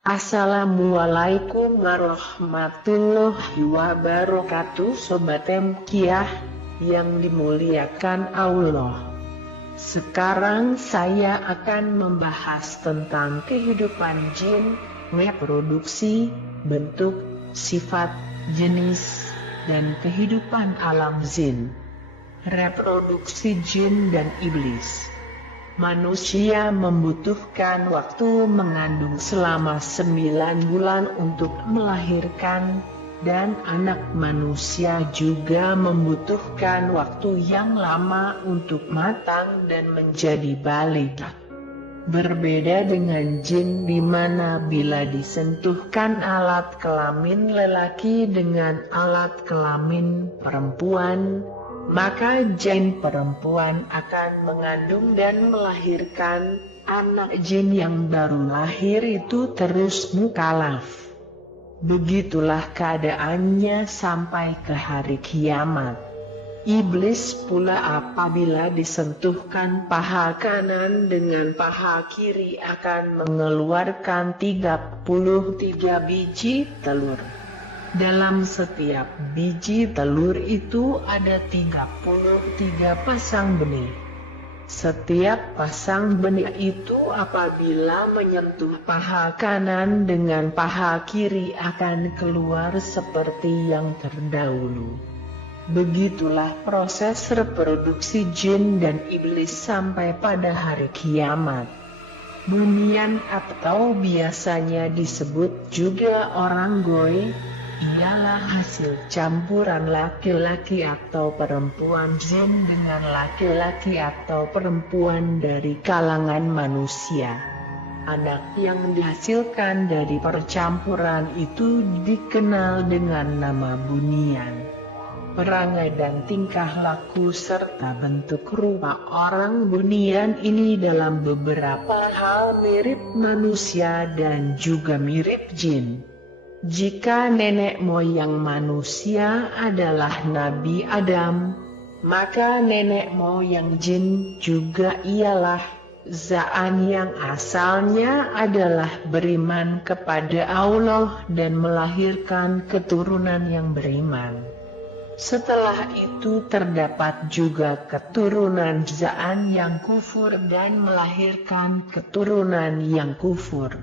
Assalamualaikum warahmatullahi wabarakatuh, Sobat Emkiah yang dimuliakan Allah. Sekarang saya akan membahas tentang kehidupan jin, reproduksi, bentuk, sifat, jenis, dan kehidupan alam jin. Reproduksi jin dan iblis. Manusia membutuhkan waktu mengandung selama 9 bulan untuk melahirkan, dan anak manusia juga membutuhkan waktu yang lama untuk matang dan menjadi balita. Berbeda dengan jin di mana bila disentuhkan alat kelamin lelaki dengan alat kelamin perempuan, maka jin perempuan akan mengandung dan melahirkan, anak jin yang baru lahir itu terus mukallaf. Begitulah keadaannya sampai ke hari kiamat. Iblis pula apabila disentuhkan paha kanan dengan paha kiri akan mengeluarkan 33 biji telur. Dalam setiap biji telur itu ada 33 pasang benih. Setiap pasang benih itu apabila menyentuh paha kanan dengan paha kiri akan keluar seperti yang terdahulu. Begitulah proses reproduksi jin dan iblis sampai pada hari kiamat. Bunian atau biasanya disebut juga orang goy, ialah hasil campuran laki-laki atau perempuan jin dengan laki-laki atau perempuan dari kalangan manusia. Anak yang dihasilkan dari percampuran itu dikenal dengan nama bunian. Perangai dan tingkah laku serta bentuk rupa orang bunian ini dalam beberapa hal mirip manusia dan juga mirip jin. Jika nenek moyang manusia adalah Nabi Adam, maka nenek moyang jin juga ialah Zaan yang asalnya adalah beriman kepada Allah dan melahirkan keturunan yang beriman. Setelah itu terdapat juga keturunan Zaan yang kufur dan melahirkan keturunan yang kufur.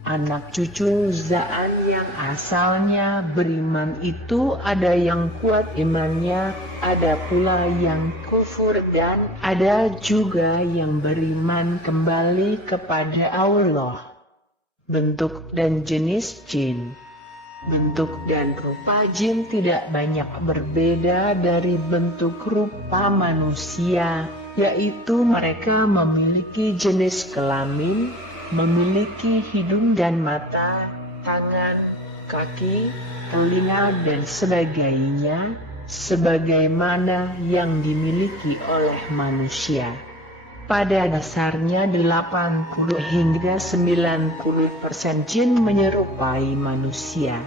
Anak cucu Zaan yang asalnya beriman itu ada yang kuat imannya, ada pula yang kufur dan ada juga yang beriman kembali kepada Allah. Bentuk dan jenis jin. Bentuk dan rupa jin tidak banyak berbeda dari bentuk rupa manusia, yaitu mereka memiliki jenis kelamin, memiliki hidung dan mata, tangan, kaki, telinga dan sebagainya, sebagaimana yang dimiliki oleh manusia. Pada dasarnya 80 hingga 90% jin menyerupai manusia.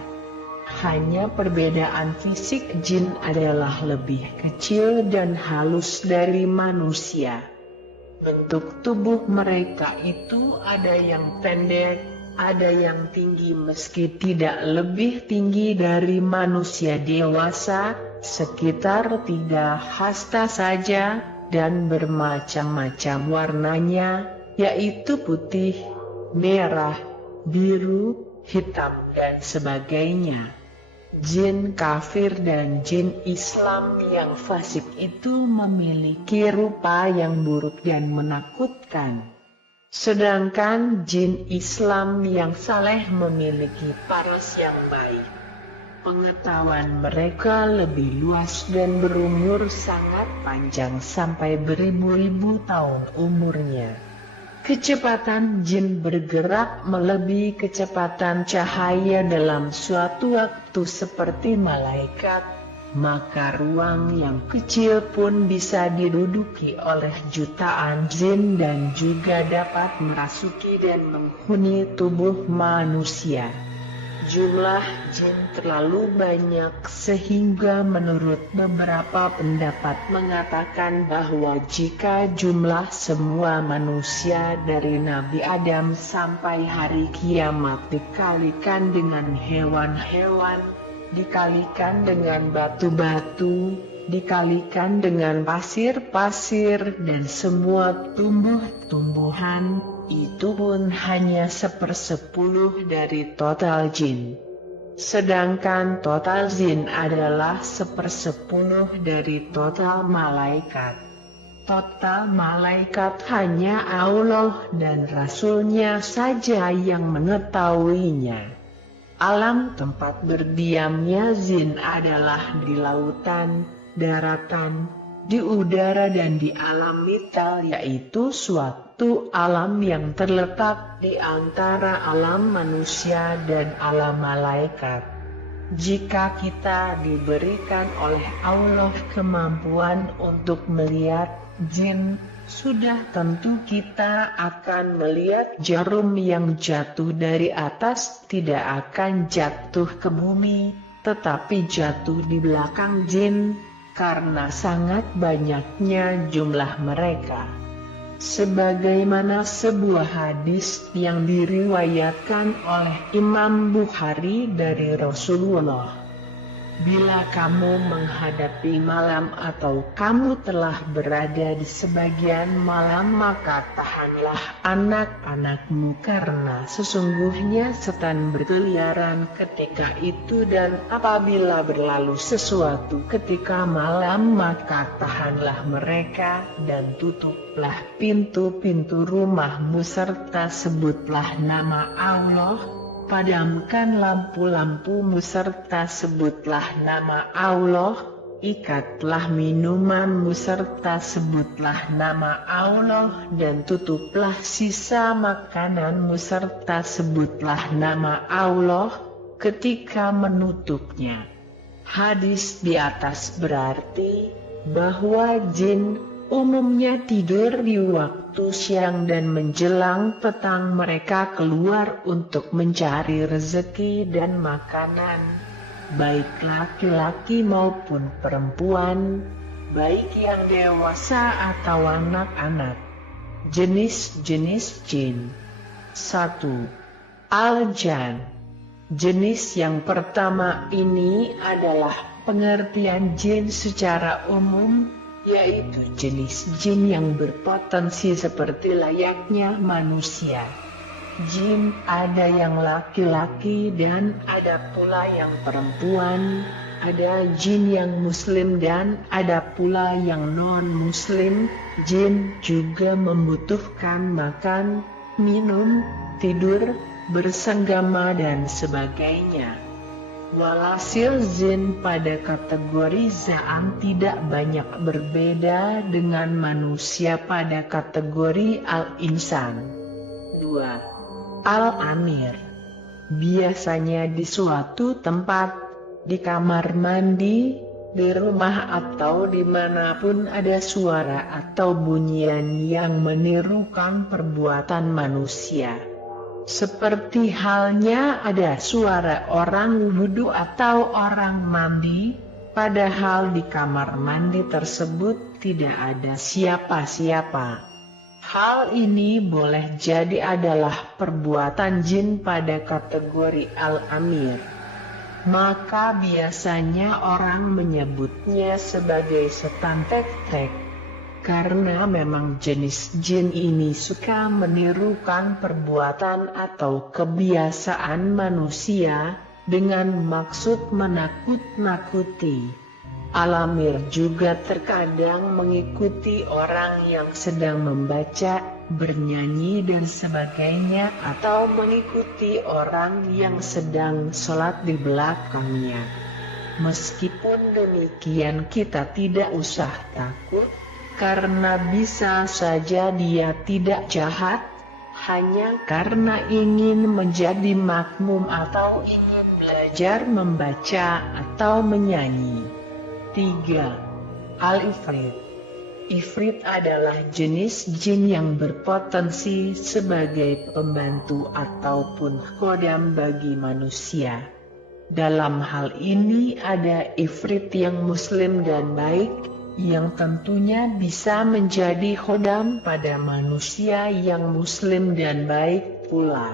Hanya perbedaan fisik jin adalah lebih kecil dan halus dari manusia. Bentuk tubuh mereka itu ada yang pendek, ada yang tinggi meski tidak lebih tinggi dari manusia dewasa, sekitar 3 hasta saja, dan bermacam-macam warnanya, yaitu putih, merah, biru, hitam, dan sebagainya. Jin kafir dan jin Islam yang fasik itu memiliki rupa yang buruk dan menakutkan. Sedangkan jin Islam yang saleh memiliki paras yang baik. Pengetahuan mereka lebih luas dan berumur sangat panjang sampai beribu-ribu tahun umurnya. Kecepatan jin bergerak melebihi kecepatan cahaya dalam suatu waktu seperti malaikat, maka ruang yang kecil pun bisa diduduki oleh jutaan jin dan juga dapat merasuki dan menghuni tubuh manusia. Jumlah jin terlalu banyak sehingga menurut beberapa pendapat mengatakan bahwa jika jumlah semua manusia dari Nabi Adam sampai hari kiamat dikalikan dengan hewan-hewan, dikalikan dengan batu-batu, dikalikan dengan pasir-pasir dan semua tumbuh-tumbuhan, itu pun hanya 1/10 dari total jin. Sedangkan total jin adalah 1/10 dari total malaikat. Total malaikat hanya Allah dan Rasul-Nya saja yang mengetahuinya. Alam tempat berdiamnya jin adalah di lautan, daratan, di udara dan di alam vital, yaitu suatu alam yang terletak di antara alam manusia dan alam malaikat. Jika kita diberikan oleh Allah kemampuan untuk melihat jin, sudah tentu kita akan melihat jarum yang jatuh dari atas tidak akan jatuh ke bumi, tetapi jatuh di belakang jin, karena sangat banyaknya jumlah mereka. Sebagaimana sebuah hadis yang diriwayatkan oleh Imam Bukhari dari Rasulullah, bila kamu menghadapi malam atau kamu telah berada di sebagian malam, maka tahanlah anak-anakmu, karena sesungguhnya setan berkeliaran ketika itu, dan apabila berlalu sesuatu ketika malam, maka tahanlah mereka dan tutuplah pintu-pintu rumahmu serta sebutlah nama Allah. Padamkan lampu-lampumu serta sebutlah nama Allah, ikatlah minumanmu serta sebutlah nama Allah, dan tutuplah sisa makananmu serta sebutlah nama Allah ketika menutupnya. Hadis di atas berarti bahwa jin umumnya tidur di waktu siang dan menjelang petang mereka keluar untuk mencari rezeki dan makanan, baik laki-laki maupun perempuan, baik yang dewasa atau anak-anak. Jenis-jenis jin. 1. Al-Jan. Jenis yang pertama ini adalah pengertian jin secara umum, yaitu jenis jin yang berpotensi seperti layaknya manusia. Jin ada yang laki-laki dan ada pula yang perempuan, ada jin yang muslim dan ada pula yang non-muslim. Jin juga membutuhkan makan, minum, tidur, bersenggama dan sebagainya. Walhasil jin pada kategori Za'am tidak banyak berbeda dengan manusia pada kategori Al-Insan. 2. Al-Amir. Biasanya di suatu tempat, di kamar mandi, di rumah atau dimanapun ada suara atau bunyian yang menirukan perbuatan manusia. Seperti halnya ada suara orang wudhu atau orang mandi, padahal di kamar mandi tersebut tidak ada siapa-siapa. Hal ini boleh jadi adalah perbuatan jin pada kategori Al-Amir. Maka biasanya orang menyebutnya sebagai setan tek-tek, karena memang jenis jin ini suka menirukan perbuatan atau kebiasaan manusia dengan maksud menakut-nakuti. Al-Amir juga terkadang mengikuti orang yang sedang membaca, bernyanyi dan sebagainya, atau mengikuti orang yang sedang sholat di belakangnya. Meskipun demikian kita tidak usah takut, karena bisa saja dia tidak jahat, hanya karena ingin menjadi makmum atau ingin belajar membaca atau menyanyi. 3. Al-Ifrit. Ifrit adalah jenis jin yang berpotensi sebagai pembantu ataupun khodam bagi manusia. Dalam hal ini ada ifrit yang muslim dan baik, yang tentunya bisa menjadi khodam pada manusia yang muslim dan baik pula.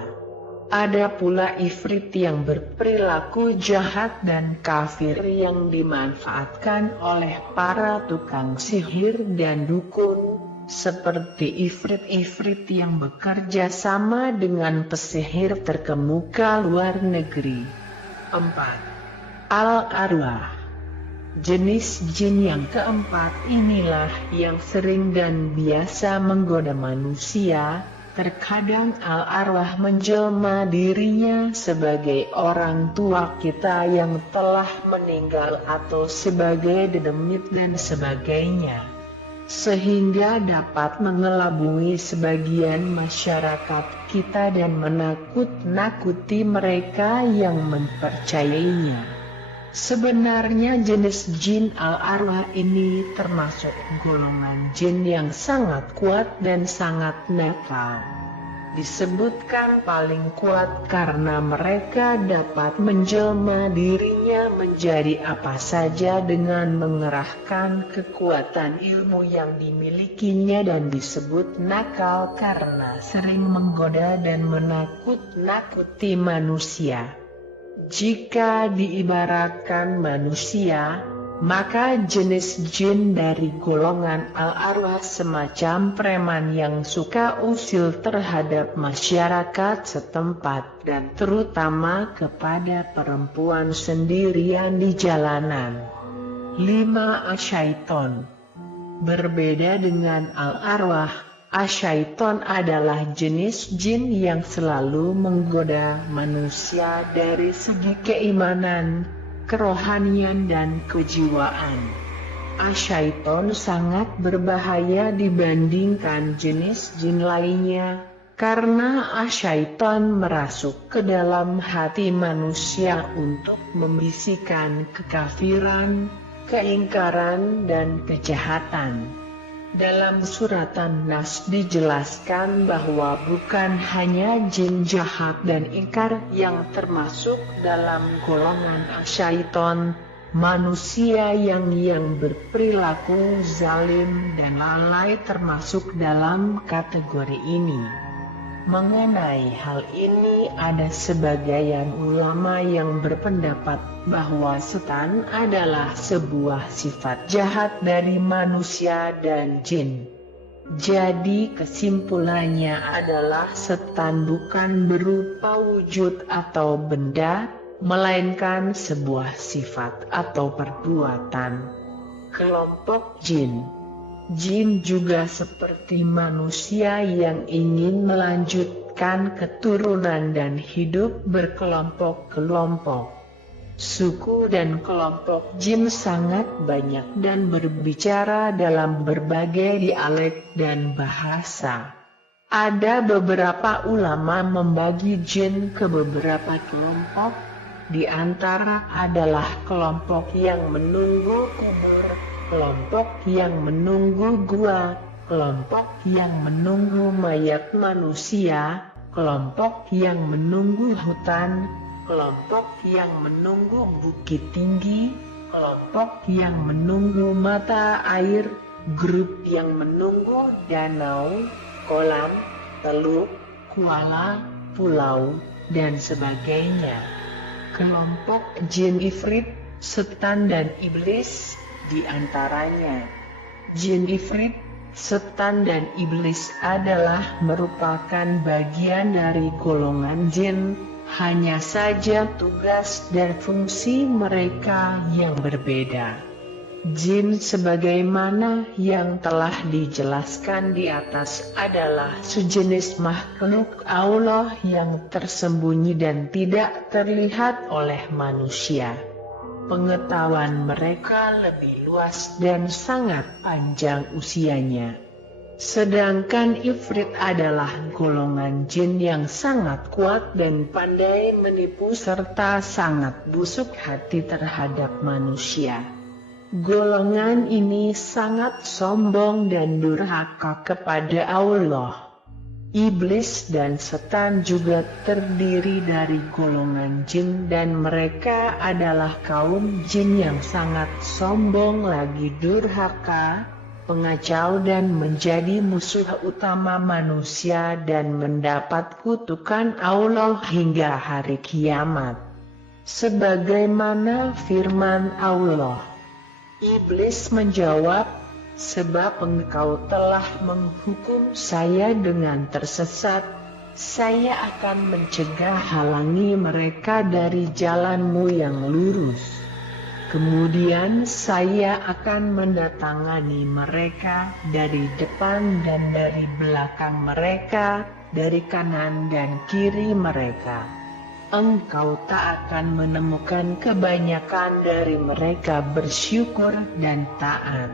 Ada pula ifrit yang berperilaku jahat dan kafir yang dimanfaatkan oleh para tukang sihir dan dukun, seperti ifrit-ifrit yang bekerja sama dengan pesihir terkemuka luar negeri. 4. Al-Arwah. Jenis jin yang keempat inilah yang sering dan biasa menggoda manusia. Terkadang al-arwah menjelma dirinya sebagai orang tua kita yang telah meninggal atau sebagai dedemit dan sebagainya, sehingga dapat mengelabui sebagian masyarakat kita dan menakut-nakuti mereka yang mempercayainya. Sebenarnya jenis jin al-arwah ini termasuk golongan jin yang sangat kuat dan sangat nakal. Disebutkan paling kuat karena mereka dapat menjelma dirinya menjadi apa saja dengan mengerahkan kekuatan ilmu yang dimilikinya, dan disebut nakal karena sering menggoda dan menakut-nakuti manusia. Jika diibaratkan manusia, maka jenis jin dari golongan al-arwah semacam preman yang suka usil terhadap masyarakat setempat dan terutama kepada perempuan sendirian di jalanan. 5. Asyaiton. Berbeda dengan al-arwah, asyaiton adalah jenis jin yang selalu menggoda manusia dari segi keimanan, kerohanian dan kejiwaan. Asyaiton sangat berbahaya dibandingkan jenis jin lainnya, karena asyaiton merasuk ke dalam hati manusia untuk membisikkan kekafiran, keingkaran dan kejahatan. Dalam suratan Nas dijelaskan bahwa bukan hanya jin jahat dan ingkar yang termasuk dalam golongan asyaiton, manusia yang berperilaku zalim dan lalai termasuk dalam kategori ini. Mengenai hal ini ada sebagian ulama yang berpendapat bahwa setan adalah sebuah sifat jahat dari manusia dan jin. Jadi kesimpulannya adalah setan bukan berupa wujud atau benda, melainkan sebuah sifat atau perbuatan. Kelompok jin. Jin juga seperti manusia yang ingin melanjutkan keturunan dan hidup berkelompok-kelompok. Suku dan kelompok jin sangat banyak dan berbicara dalam berbagai dialek dan bahasa. Ada beberapa ulama membagi jin ke beberapa kelompok, di antara adalah kelompok yang menunggu kubur, kelompok yang menunggu gua, kelompok yang menunggu mayat manusia, kelompok yang menunggu hutan, kelompok yang menunggu bukit tinggi, kelompok yang menunggu mata air, grup yang menunggu danau, kolam, teluk, kuala, pulau, dan sebagainya. Kelompok jin ifrit, setan dan iblis di antaranya. Jin ifrit, setan dan iblis adalah merupakan bagian dari golongan jin, hanya saja tugas dan fungsi mereka yang berbeda. Jin sebagaimana yang telah dijelaskan di atas adalah sejenis makhluk Allah yang tersembunyi dan tidak terlihat oleh manusia. Pengetahuan mereka lebih luas dan sangat panjang usianya. Sedangkan ifrit adalah golongan jin yang sangat kuat dan pandai menipu serta sangat busuk hati terhadap manusia. Golongan ini sangat sombong dan durhaka kepada Allah. Iblis dan setan juga terdiri dari golongan jin dan mereka adalah kaum jin yang sangat sombong lagi durhaka, pengacau dan menjadi musuh utama manusia dan mendapat kutukan Allah hingga hari kiamat. Sebagaimana firman Allah. Iblis menjawab, sebab engkau telah menghukum saya dengan tersesat, saya akan mencegah halangi mereka dari jalanmu yang lurus. Kemudian saya akan mendatangani mereka dari depan dan dari belakang mereka, dari kanan dan kiri mereka. Engkau tak akan menemukan kebanyakan dari mereka bersyukur dan taat.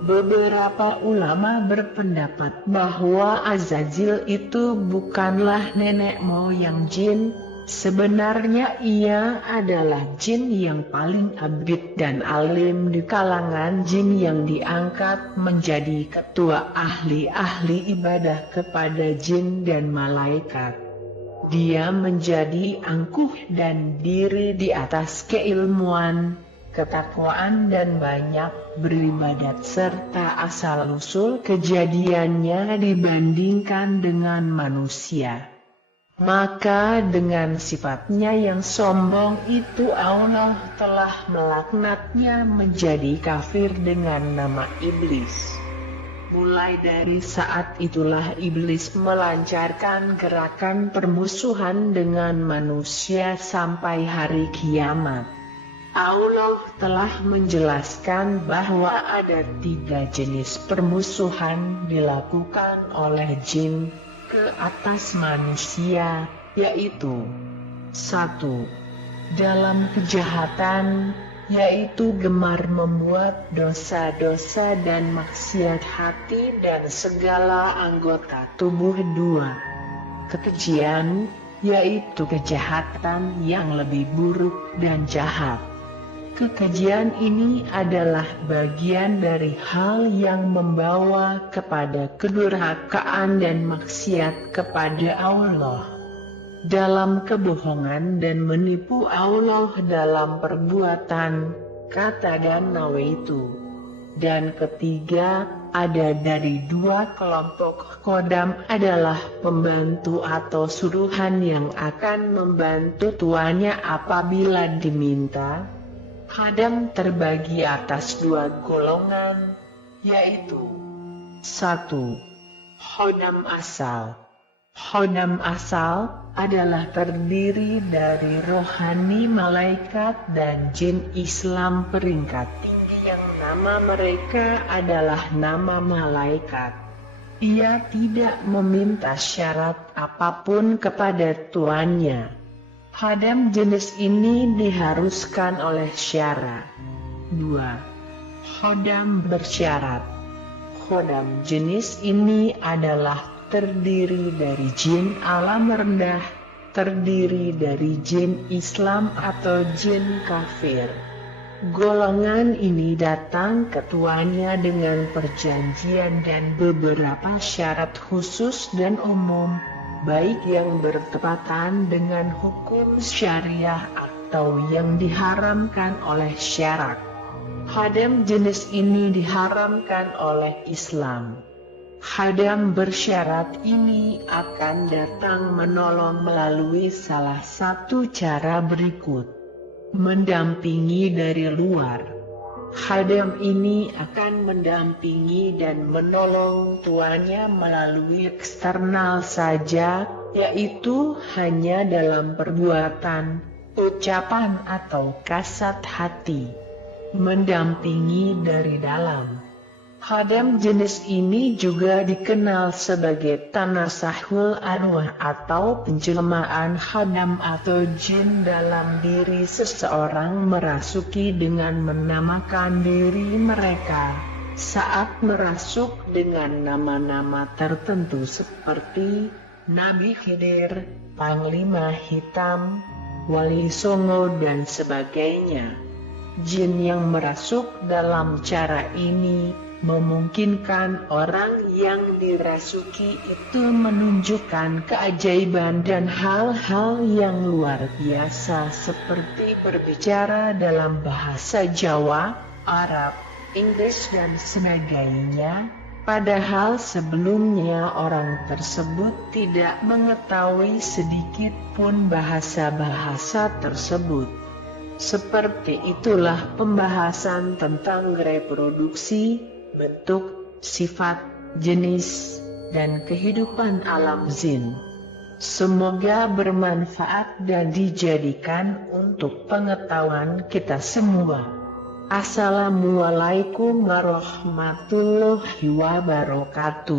Beberapa ulama berpendapat bahwa Azazil itu bukanlah nenek moyang jin, sebenarnya ia adalah jin yang paling abid dan alim di kalangan jin yang diangkat menjadi ketua ahli-ahli ibadah kepada jin dan malaikat. Dia menjadi angkuh dan diri di atas keilmuan, ketakwaan dan banyak beribadat serta asal-usul kejadiannya dibandingkan dengan manusia. Maka dengan sifatnya yang sombong itu Allah telah melaknatnya menjadi kafir dengan nama iblis. Mulai dari saat itulah iblis melancarkan gerakan permusuhan dengan manusia sampai hari kiamat. Allah telah menjelaskan bahwa ada 3 jenis permusuhan dilakukan oleh jin ke atas manusia, yaitu 1. Dalam kejahatan, yaitu gemar membuat dosa-dosa dan maksiat hati dan segala anggota tubuh. 2. Kekejian, yaitu kejahatan yang lebih buruk dan jahat. Kekejian ini adalah bagian dari hal yang membawa kepada kedurhakaan dan maksiat kepada Allah. Dalam kebohongan dan menipu Allah dalam perbuatan, kata dan nawaitu. Dan ketiga, ada dari 2 kelompok kodam adalah pembantu atau suruhan yang akan membantu tuannya apabila diminta. Khadam terbagi atas 2 golongan, yaitu 1. Khodam asal. Khodam asal adalah terdiri dari rohani malaikat dan jin Islam peringkat tinggi yang nama mereka adalah nama malaikat. Ia tidak meminta syarat apapun kepada tuannya. Khadam jenis ini diharuskan oleh syara. 2. Khodam bersyarat. Khodam jenis ini adalah terdiri dari jin alam rendah, terdiri dari jin Islam atau jin kafir. Golongan ini datang ke tuannya dengan perjanjian dan beberapa syarat khusus dan umum, baik yang bertepatan dengan hukum syariah atau yang diharamkan oleh syarak. Khadam jenis ini diharamkan oleh Islam. Khadam bersyarat ini akan datang menolong melalui salah satu cara berikut. Mendampingi dari luar. Khadam ini akan mendampingi dan menolong tuannya melalui eksternal saja, yaitu hanya dalam perbuatan, ucapan atau kasat hati. Mendampingi dari dalam. Khadam jenis ini juga dikenal sebagai tanasahul arwah atau penjelmaan khadam atau jin dalam diri seseorang merasuki dengan menamakan diri mereka. Saat merasuk dengan nama-nama tertentu seperti Nabi Khidir, Panglima Hitam, Wali Songo dan sebagainya. Jin yang merasuk dalam cara ini memungkinkan orang yang dirasuki itu menunjukkan keajaiban dan hal-hal yang luar biasa seperti berbicara dalam bahasa Jawa, Arab, Inggris dan sebagainya, padahal sebelumnya orang tersebut tidak mengetahui sedikit pun bahasa-bahasa tersebut. Seperti itulah pembahasan tentang reproduksi, bentuk, sifat, jenis, dan kehidupan alam jin. Semoga bermanfaat dan dijadikan untuk pengetahuan kita semua. Assalamualaikum warahmatullahi wabarakatuh.